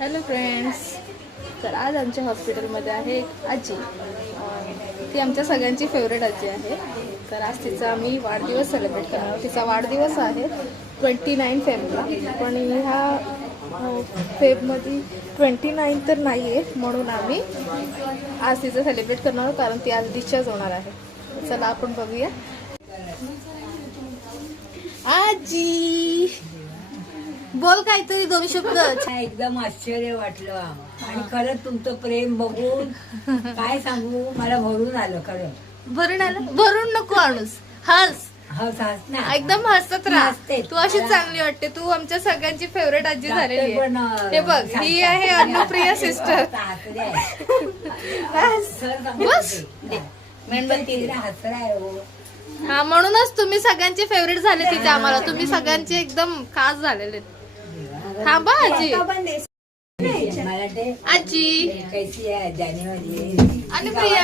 Hello friends, तर आज आमच्या हॉस्पिटलमध्ये आहे एक आजी. ती आमच्या सगळ्यांची फेवरेट आजी आहे. तर आज तिचा आम्ही वाढदिवस सेलिब्रेट करणार आहोत. तिचा वाढदिवस आहे 29 फेबला, पण ह्या फेबमध्ये 29 तर नाही आहे, म्हणून आम्ही आज तिचं सेलिब्रेट करणार आहोत, कारण ती आज डिस्चार्ज होणार आहे. चला आपण बघूया. आजी बोल काहीतरी दोन शब्द. एकदम आश्चर्य वाटलं आणि खरंच तुमचं प्रेम बघून काय सांगू, मला भरून आलं. खरं भरून आलं? भरून नको आणूस, हस हस हस ना, एकदम हसत राहा. हसते. तू अशीच चांगली वाटते. तू आमच्या सगळ्यांची फेवरेट आजी झालेली पण, आहे. हे बघ, ही आहे अनुप्रिया सिस्टर. बस. मेणबत्ती हसराय हो. हा, म्हणूनच तुम्ही सगळ्यांचे फेवरेट झाले तिथे. आम्हाला तुम्ही सगळ्यांचे एकदम खास झालेले. थांबा आजी. मला ते आजी कैसी आहे जानेवारी अनुप्रिया,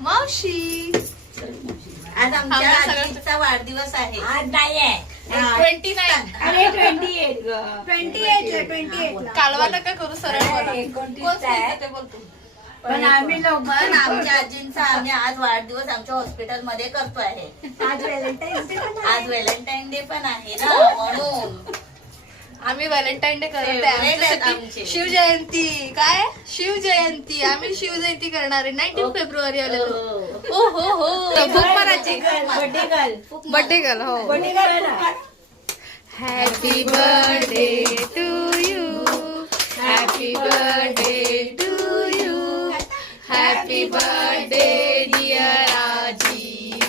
मावशी. आज आमच्या आजीचा वाढदिवस आहे. आज नाही आहे. 29. अरे 28 कालवा नका करू, सरळ बोला. 29 आहे. ते बोलतो. पण आम्ही पण आमच्या आजींचा आम्ही आज वाढदिवस आमच्या हॉस्पिटल मध्ये करतो आहे. आज व्हॅलेंटाईन डे पण आहे ना, म्हणून आम्ही व्हॅलेंटाईन डे करत Favorite आहेत आहे. आमचे. शिवजयंती. काय शिवजयंती? आम्ही शिवजयंती करणार आहे 19 फेब्रुवारी आलेलो. हो हो हो, फुक मारायची. Birthday girl. हो. Happy birthday to you, happy birthday to you, happy birthday dear आजी,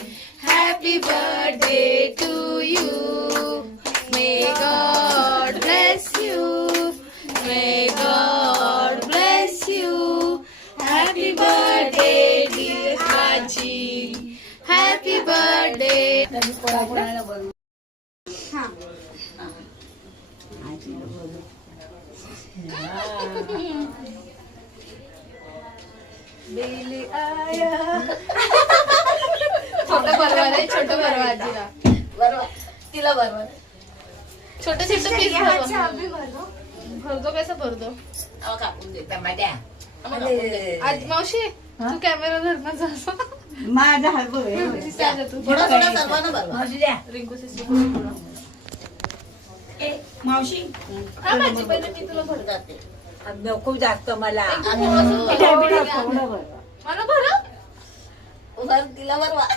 happy birthday to you. May God bless you, may God bless you. Happy birthday dear आजी, हॅपी बर्थडे. कोणाला बोलू. छोटं बरोबर आहे, छोटं बरोबर आजीला. बरोबर, तिला बरोबर. छोटं छोटं पीस भरतो. कसं भरतो? अहो, कापून दे. टमाट्या. आज मावशी तू कॅमेरा धर ना जसा. माझा हलबो तू थोडा थोडा सर्वांना बरोबर. मावशी द्या. रिंकू सिस्टर. मावशी हा माझी, पहिले मी तुला भरतो. जाते. नको जास्त मला. मला भर. उधार तिला बरोबर.